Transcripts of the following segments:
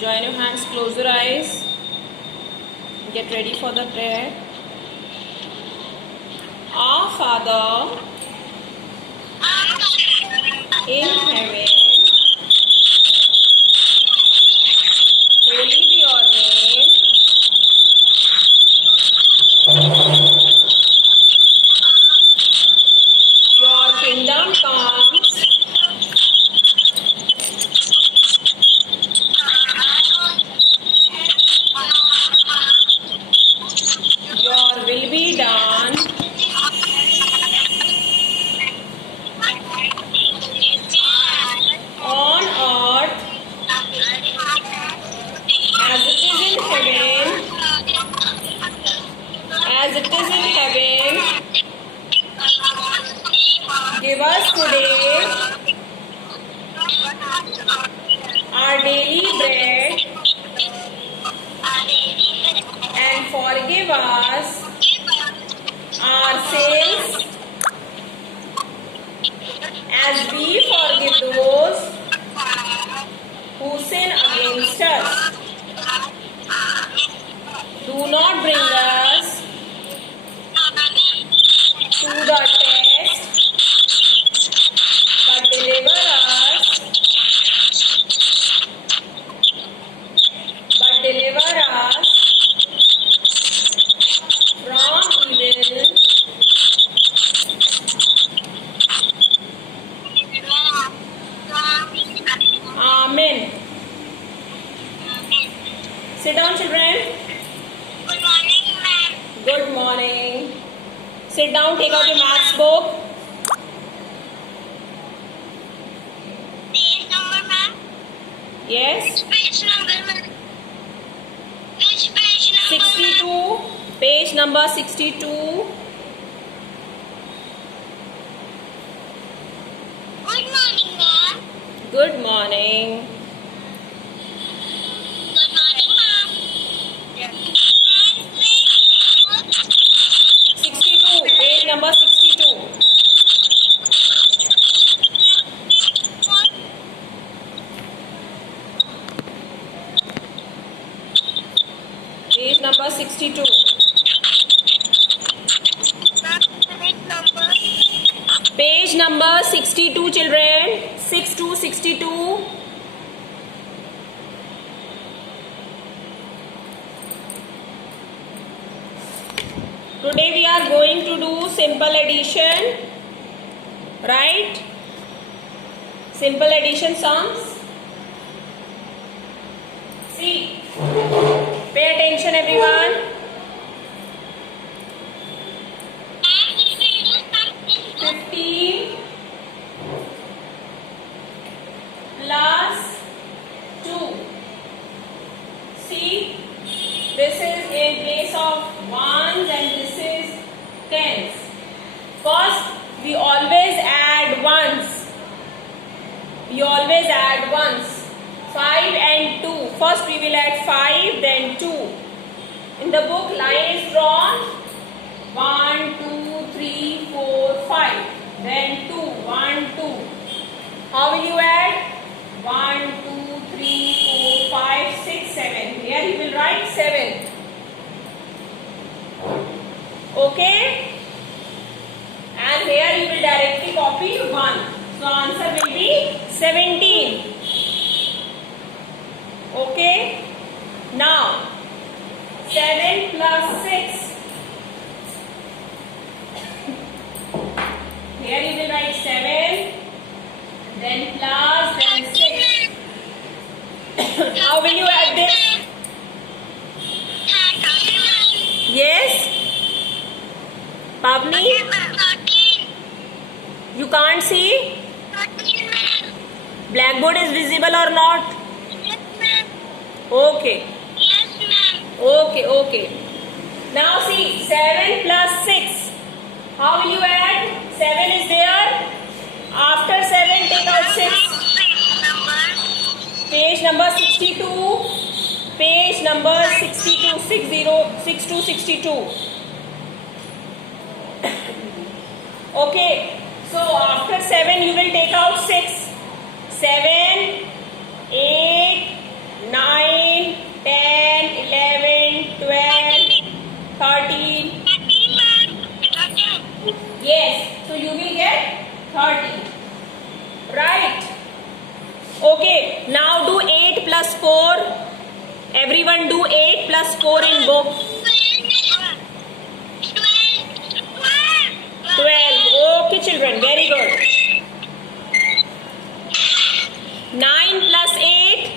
Join your hands, close your eyes. Get ready for the prayer. Our Father in heaven, holy be your name. Your kingdom comes. Your will be done on earth as it is in heaven. As it is in heaven, give us today our daily bread, and forgive us our sins as we forgive those who sin against us. Do not bring us to the test, but deliver us from evil. Amen. Sit down, children. Good morning, ma'am. Good morning. Sit down, take out your maths book. Page number, ma'am. Yes. Which page number, ma'am? Which page number, 62. ma'am? Page number 62. Good morning, ma'am. Good morning. Good morning, ma'am. 62. Page number 62. Page number 62. Page number 62, children. 62. Today we are going to do simple addition. Right? Simple addition sums. See. Pay attention, everyone. 15 plus 2. See, this is in place of ones and this is tens. First, we always add ones. 5 and 2. First, we will add 5, then 2. In the book, line is drawn. 1, 2, 3, 4, 5. Then 2, 1, 2. How will you add? 1, 2, 3, 4, 5, 6, 7. Here you will write 7. Okay? And here you will directly copy 1. So answer will be 17. Okay? Now, 7 plus 6. Here you will write 7, then plus, then 6. How will you add this? Yes? Pavni? You can't see? Blackboard is visible or not? Yes, ma'am. Okay. Yes, ma'am. Okay. Now see, 7 plus 6. How will you add? 7 is there. After 7, take out 6. Page number 62. Page number 62. 62. Okay. So after 7, you will take out 6. 7, 8, 9, Okay, now do 8 plus 4. Everyone do 8 plus 4 in book. 12. Okay, children, very good. 9 plus 8.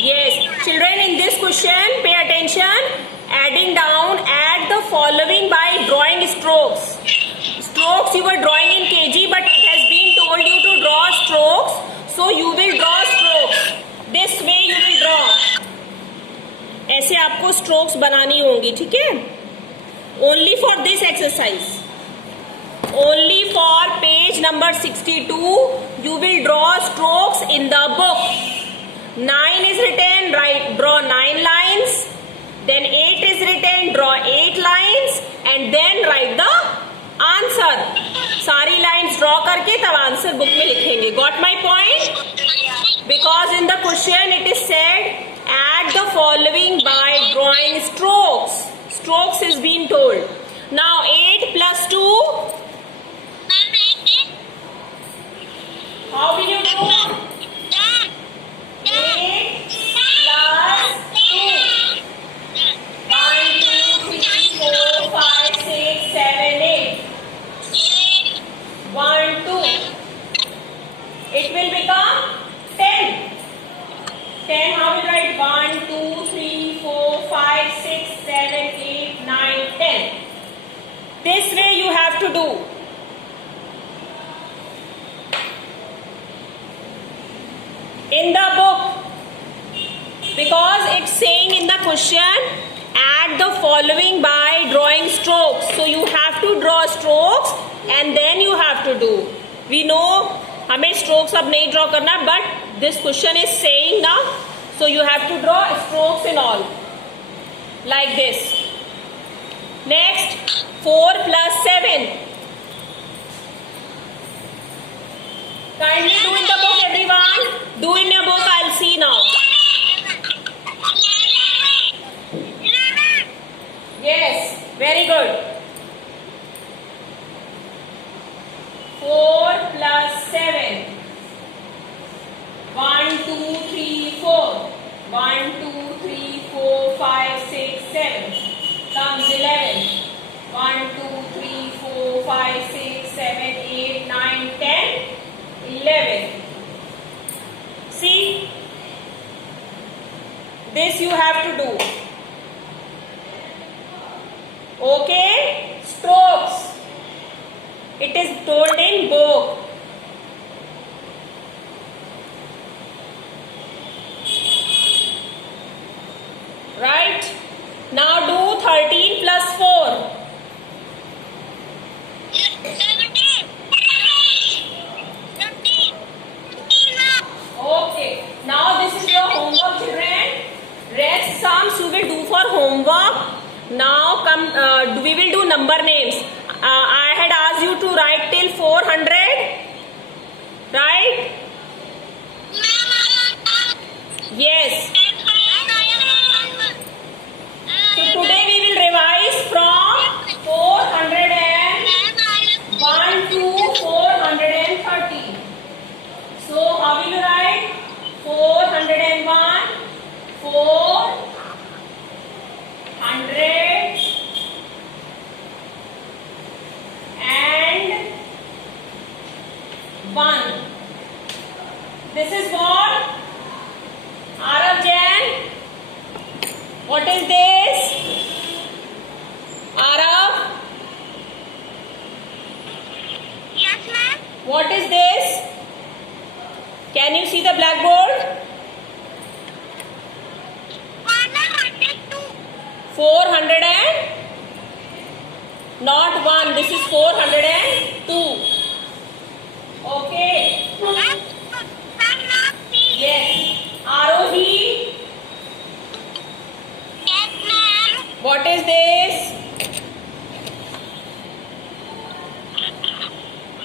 Yes, children, in this question, pay attention. Adding down, add the following by drawing strokes. Strokes you were drawing in KG, but it has been told you to draw strokes, so you will draw strokes. This way you will draw. ऐसे आपको strokes बनानी होंगी, ठीक है? Only for this exercise. Only for page number 62, you will draw strokes in the book. 9 is written, right? Draw 9 lines. Then 8 is written, draw 8 lines, and then write the answer. सारी lines draw करके तब answer book में लिखेंगे. Got my point? Because in the question it is said, add the following by drawing strokes. Strokes is being told. Now 8 plus 2. How will you do? 8 plus 2. 1, 2, 3, 4, 5, 6, 7, 8. 1, 2. It will become 10. 10, how will you write? 1, 2, 3, 4, 5, 6, 7, 8, 9, 10. This way you have to do. In the book, because it's saying in the question, add the following by drawing strokes. So you have to draw strokes and then you have to do. We know हमें strokes अब नहीं draw करना, but this question is saying now, so you have to draw strokes in all, like this. Next, 4 plus 7. Kindly do in the book, everyone. Do in your book, I'll see now. Yes, very good. 4 plus 7. 1, 2, 3, 4. 1, 2, 3, 4, 5, 6, 7. Comes 11. 1, 2, 3, 4, 5, 6, 7, 8, 9, 10, 11. See, this you have to do. Okay, strokes. It is told in book. Right? Now do 13 plus 4. 17. Okay. Now this is your homework, children. Rest sums you will do for homework. Now come, we will do number names. I had asked you to write till 400, right? Yes. So today we will revise from 401 to 430. So how will you write? 401, 400 and 1. This is what? Arav Jain. What is this? Arav? Yes, ma'am. What is this? Can you see the blackboard? 400 and not 1. This is 402. Okay. Yes. Arohi. Yes, ma'am. What is this?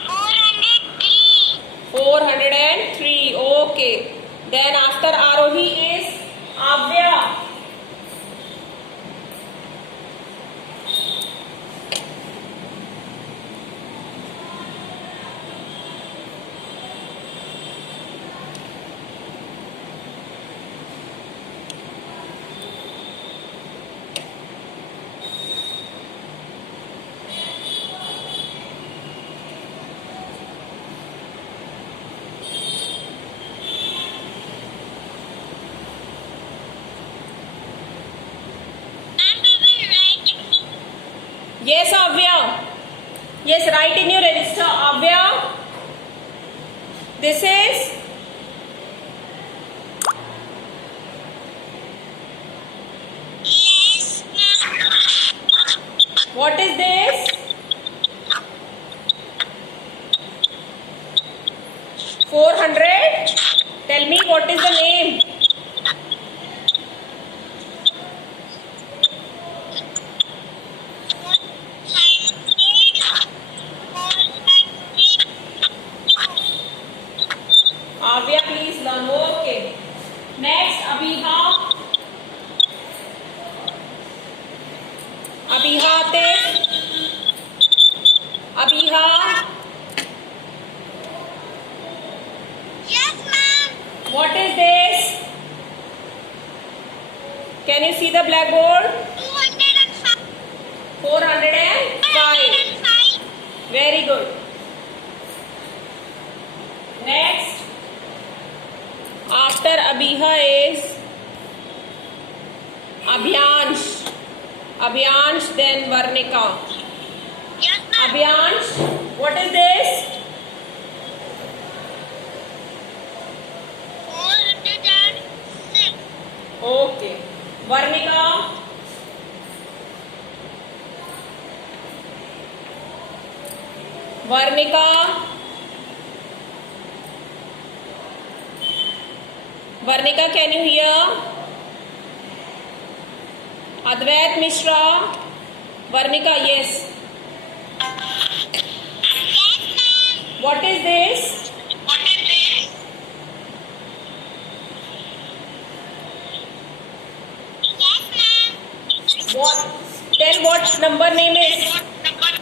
403. 403. Okay. Then after Arohi is Avya. Yes, write in your register. Avya, this is Yes, ma'am. what is this? 400. Tell me what is the name? Avya, please learn. Okay. Next, Abhiha. Abhiha, Abhiha, Yes, ma'am. what is this? Can you see the blackboard? 205. 405. Very good. Next, after Abhiha is Abhyansh. Abhyansh, then Varnika. Yes, ma'am. Abhyansh, what is this? 406. Okay. Varnika. Varnika. Varnika, can you hear? Advait Mishra. Varnika, yes. Yes, ma'am. What is this? What is this? Yes, ma'am. What? Tell what number name is.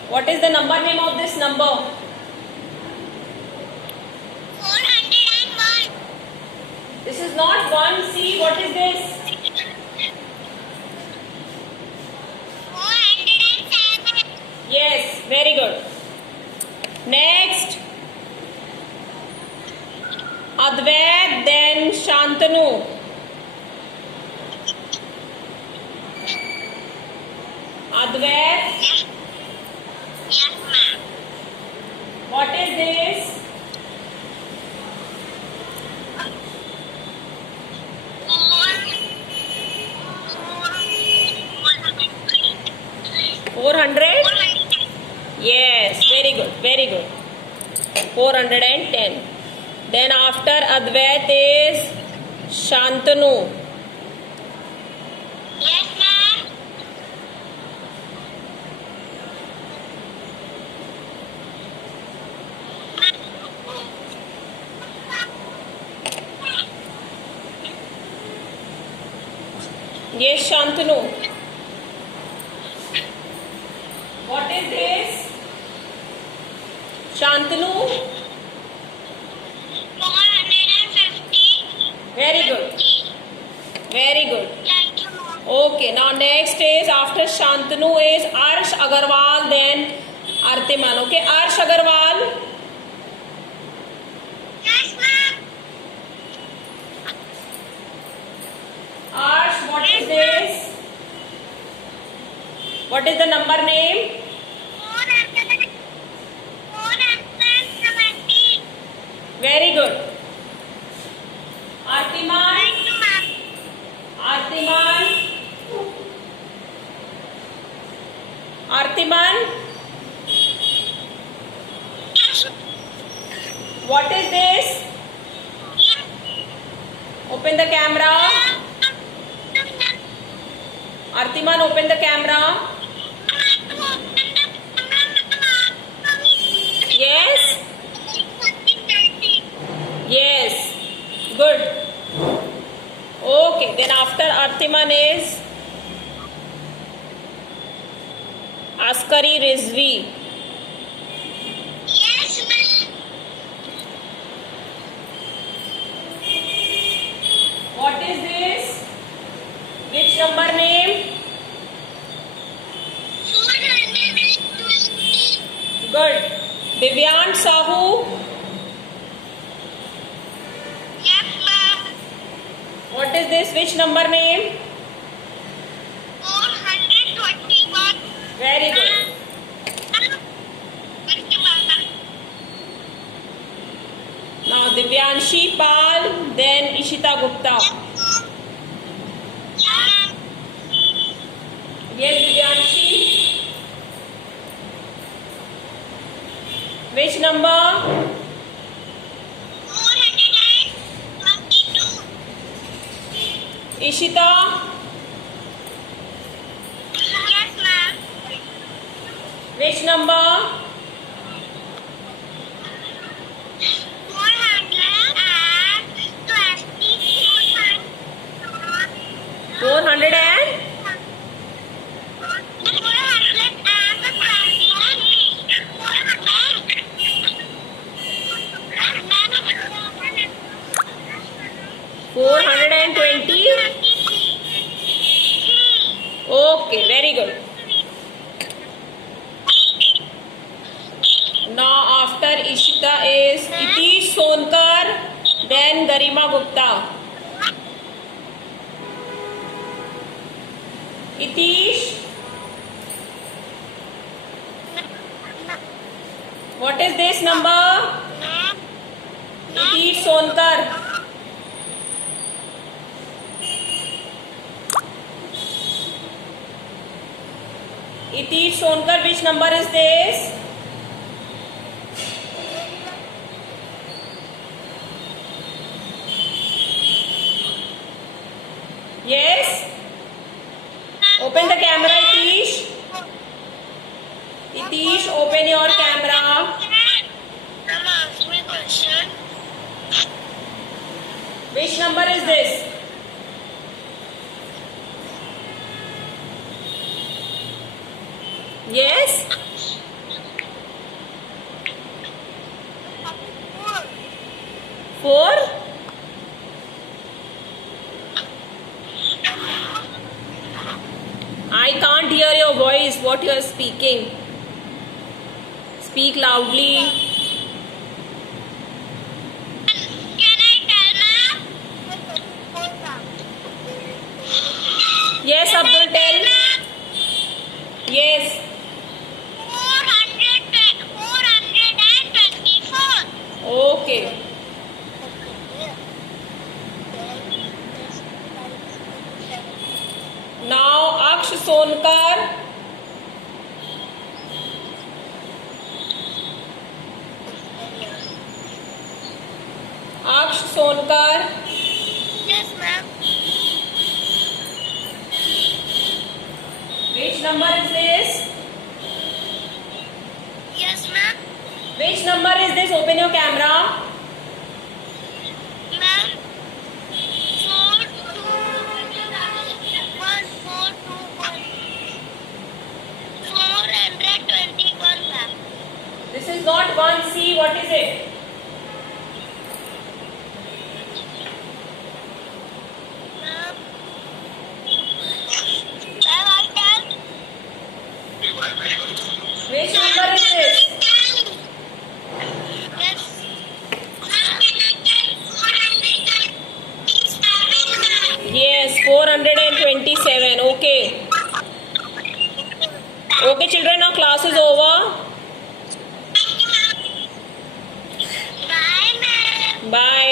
What is the number name of this number? 401. This is not 1. See, what is this? 407. Yes, very good. Next, Advait, then Shantanu. Advait, Yes. Yes, ma'am. what is this? 400? Yes, very good, very good. 410. Then after Advait is Shantanu. Yes, ma'am. Yes, Shantanu. What is this? Shantanu. 450. Very good. Very good. Thank you, ma'am. Okay, now next is after Shantanu is Arsh Agarwal, then Artiman. Okay, Arsh Agarwal. Yes, ma'am. Arsh, what is this? What is the number name? 470. Very good. Artiman. Thank you, ma'am. Artiman. Artiman. Yes. What is this? Yes. Open the camera. Artiman, open the camera. Yes. Yes. Good. Okay. Then after Artiman is Askari Rizvi. Yes, ma'am. What is this? Which number name? 420. Good. Divyan Sahu. Yes, ma'am. What is this? Which number name? 421. Very good. Divyanshi Pal, then Ishita Gupta. Yes, Divyanshi. Which number? 422. Ishita. Yes, ma'am. Which number? 400 and 420. Okay, very good. Now after Ishita is Itish Sonkar, then Garima Gupta. Itish, what is this number? Itish Sonkar. Itish Sonkar, which number is this? Yes? Open the camera, Itish. Itish, open your camera. Ask me a question. Which number is this? Yes? Four? I can't hear your voice, what you are speaking. Speak loudly. Can I tell, ma'am? Yes, Abdul, tell. Yes. 424. Okay. Now Aksh Sonkar. Aksh Sonkar. Yes, ma'am. Which number is this? Yes, ma'am. Which number is this? Open your camera. Ma'am. 421, ma'am. This is not 1C. What is it? Ma'am. Ma'am, I tell. Which number is this? Yes. Yes, 427. Okay. Okay, children, now class is over. Bye, ma'am. Bye.